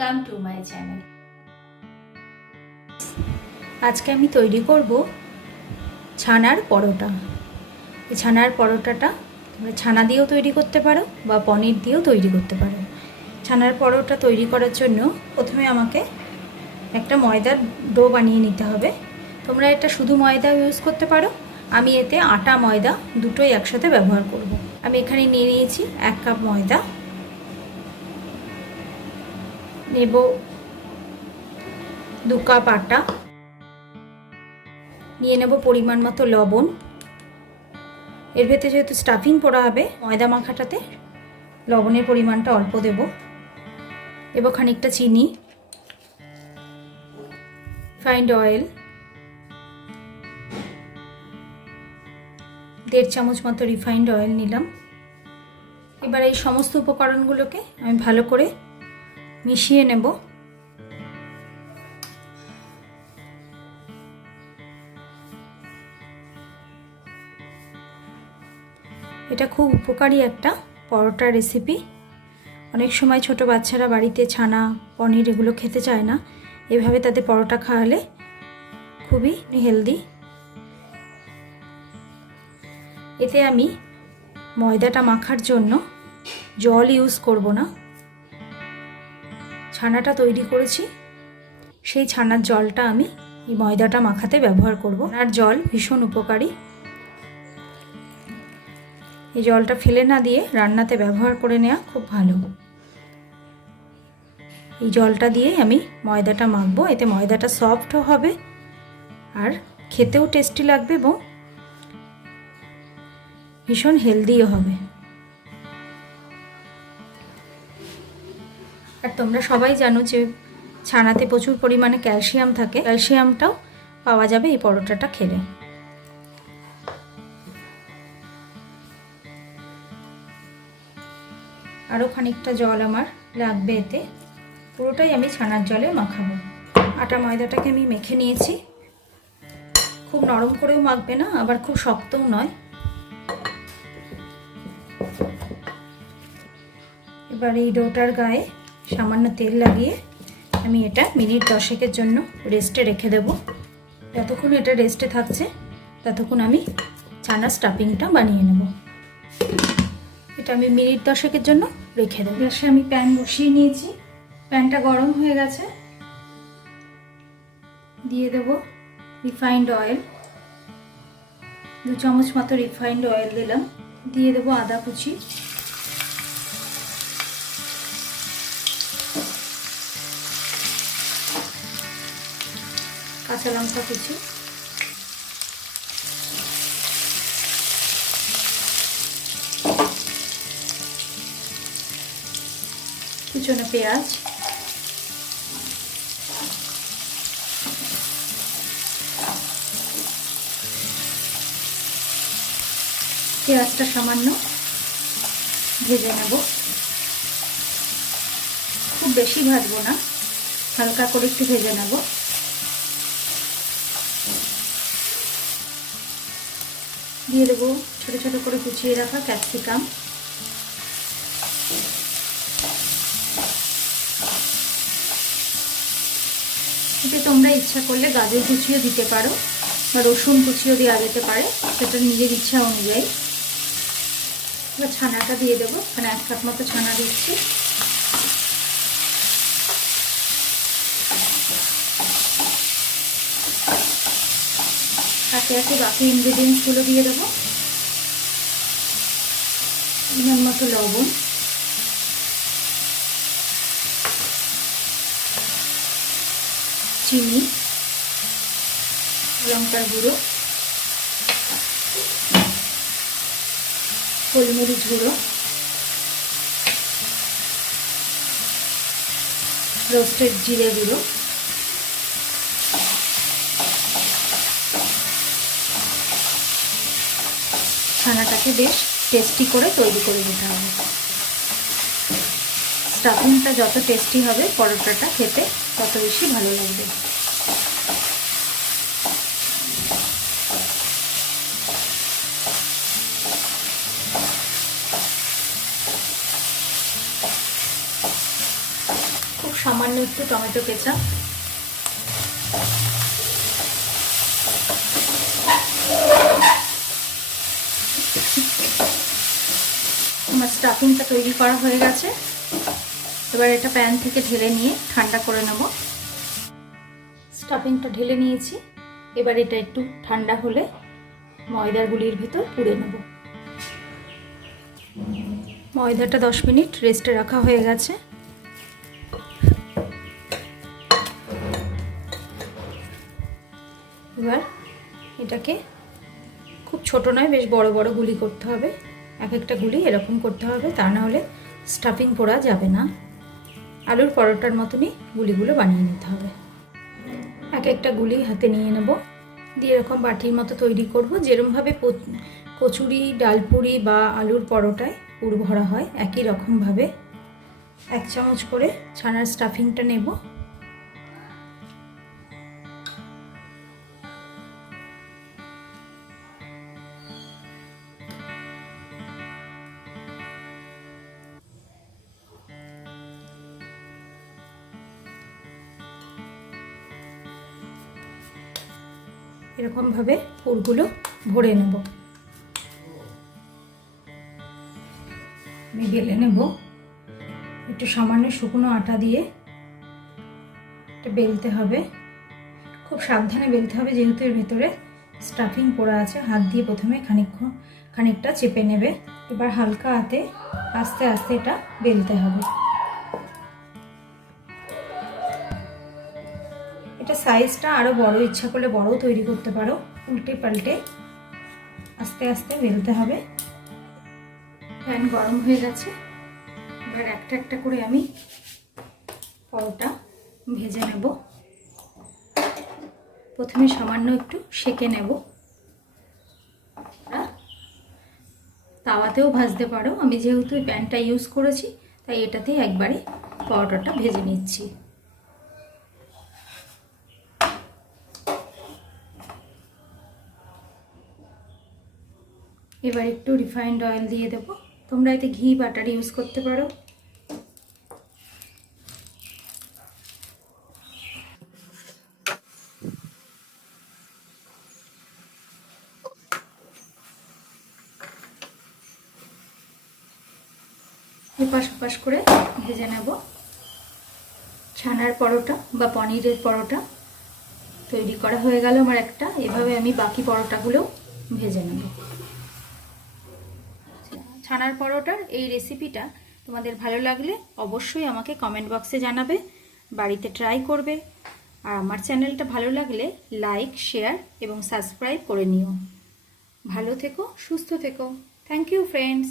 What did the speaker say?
Welcome to my channel. আজকে আমি তৈরি করব ছানার পরোটা। এই ছানার পরোটাটা তোমরা ছানা দিয়েও তৈরি করতে পারো বা পনির দিয়েও তৈরি করতে পারো। ছানার পরোটা তৈরি করার জন্য প্রথমে আমাকে একটা ময়দার ডো বানিয়ে নিতে হবে। তোমরা এটা শুধু ময়দা ইউজ করতে পারো, আমি এতে আটা ময়দা দুটোই একসাথে ব্যবহার করব। আমি এখানে নিয়ে নিয়েছি 1 কাপ ময়দা, নেব 2 কাপ আটা, নিয়ে নেব পরিমাণ মতো লবণ। এর ভেতরে যেহেতু স্টাফিং করা হবে ময়দা মাখাটাতে লবণের পরিমাণটা অল্প দেব। দেব খানিকটা চিনি, রিফাইন্ড অয়েল 1.5 চামচ মতো রিফাইন্ড অয়েল নিলাম। এবার এই সমস্ত উপকরণগুলোকে আমি ভালো করে মিশিয়ে নেব। এটা খুব উপকারী একটা পরোটার রেসিপি। অনেক সময় ছোট বাচ্চারা বাড়িতে ছানা পনির এগুলো খেতে চায় না, এভাবে তাদের পরোটা খাওয়ালে খুবই হেলদি। এতে আমি ময়দাটা মাখার জন্য জল ইউজ করব না, ছানাটা তৈরি করেছি সেই ছানার জলটা আমি এই ময়দাটা মাখাতে ব্যবহার করব। আর জল ভীষণ উপকারী, এই জলটা ফেলে না দিয়ে রান্নাতে ব্যবহার করে নেওয়া খুব ভালো। এই জলটা দিয়ে আমি ময়দাটা মাখবো, এতে ময়দাটা সফটও হবে আর খেতেও টেস্টি লাগবে এবং ভীষণ হেলদিও হবে। আর তোমরা সবাই জানো যে ছানাতে প্রচুর পরিমাণে ক্যালসিয়াম থাকে, ক্যালসিয়ামটাও পাওয়া যাবে এই পরোটাটা খেলে। আরও খানিকটা জল আমার লাগবে, এতে পুরোটাই আমি ছানার জলে মাখাবো। আটা ময়দাটাকে আমি মেখে নিয়েছি, খুব নরম করেও মাখবে না আবার খুব শক্তও নয়। এবার এই ডোটার গায়ে সামান্য তেল লাগিয়ে আমি এটা মিনিট 10 জন্য রেস্টে রেখে দেব। যতক্ষণ এটা রেস্টে থাকছে ততক্ষণ আমি ছানার স্টাফিংটা বানিয়ে নেব। এটা আমি মিনিট 10 জন্য রেখে দেবো। গ্যাসে আমি প্যান বসিয়ে নিয়েছি, প্যানটা গরম হয়ে গেছে। দিয়ে দেব রিফাইন্ড অয়েল, 2 চামচ মতো রিফাইন্ড অয়েল দিলাম। দিয়ে দেব আদা কুচি, কাঁচা লঙ্কা কুচি, কুচনো পেঁয়াজ, পেঁয়াজটা সামান্য ভেজে নেব, খুব বেশি ভাজবো না, হালকা করে একটু ভেজে নেব। দিয়ে দেবো ছোট ছোট করে কুচিয়ে রাখা ক্যাপসিকাম, এতে তোমরা ইচ্ছা করলে গাজর কুচিও দিতে পারো বা রসুন কুচিও দেওয়া যেতে পারে, সেটা নিজের ইচ্ছা অনুযায়ী। এবার ছানাটা দিয়ে দেবো, এখানে 1 কাপ মতো ছানা দিচ্ছি। একে একে বাকি ইনগ্রেডিয়েন্টসগুলো দিয়ে দেবো। পরিমাণ মতো লবণ, চিনি, লঙ্কার গুঁড়ো, গোলমরিচ গুঁড়ো, রোস্টেড জিরে গুঁড়ো, ছানাটাকে বেশ টেস্টি করে তৈরি করে দিতে হবে। স্টাফিংটা যত টেস্টি হবে পরোটাটা খেতে তত বেশি ভালো লাগবে। সামান্য একটু টমেটো কেচাপ, আমার স্টাফিংটা তৈরি করা হয়ে গেছে। এবার এটা প্যান থেকে ঢেলে নিয়ে ঠান্ডা করে নেব। স্টাফিংটা ঢেলে নিয়েছি, এবার এটা একটু ঠান্ডা হলে ময়দার গুলির ভেতর পুড়ে নেব। ময়দাটা 10 মিনিট রেস্টে রাখা হয়ে গেছে। এবার এটাকে খুব ছোট নয়, বেশ বড় বড় গুলি করতে হবে। এক একটা গুলি এরকম করতে হবে, তা না হলে স্টাফিং পোড়া যাবে না। আলুর পরোটার মতনই গুলিগুলো বানিয়ে নিতে হবে। এক একটা গুলি হাতে নিয়ে নেব, দিয়ে এরকম বাটির মতো তৈরি করব। যেরকমভাবে কচুরি, ডালপুরি বা আলুর পরোটায় পুর ভরা হয়, একই রকমভাবে 1 চামচ করে ছানার স্টাফিংটা নেব। এরকমভাবে পুরগুলো ভরে নেব। আমি বেলে নেব। একটু সামান্য শুকনো আটা দিয়ে এটা বেলতে হবে। খুব সাবধানে বেলতে হবে, যেহেতু এর ভেতরে স্টাফিং পোড়া আছে। হাত দিয়ে প্রথমে খানিকটা চেপে নেবে। এবার হালকা হাতে আস্তে আস্তে এটা বেলতে হবে। এটা সাইজটা আরও বড়, ইচ্ছা করলে বড়ও তৈরি করতে পারো। উল্টে পাল্টে আস্তে আস্তে বেলতে হবে। প্যান গরম হয়ে গেছে, এবার একটা একটা করে আমি পরোটা ভেজে নেব। প্রথমে সামান্য একটু সেঁকে নেব। তাওয়াতেও ভাজতে পারো, আমি যেহেতু এই প্যানটা ইউজ করেছি তাই এটাতেই একবারে পরোটাটা ভেজে নিচ্ছি। এবার একটু রিফাইন্ড অয়েল দিয়ে দেবো। তোমরা এতে ঘি বাটার ইউজ করতে পারো। এপাশ ওপাশ করে ভেজে নেব। ছানার পরোটা বা পনিরের পরোটা তৈরি করা হয়ে গেল আমার একটা। এভাবে আমি বাকি পরোটাগুলো ভেজে নেব। ছানার পরোটার এই রেসিপিটা তোমাদের ভালো লাগলে অবশ্যই আমাকে কমেন্ট বক্সে জানাবে, বাড়িতে ট্রাই করবে। আর আমার চ্যানেলটা ভালো লাগলে লাইক, শেয়ার এবং সাবস্ক্রাইব করে নিও। ভালো থেকো, সুস্থ থেকো। Thank you friends.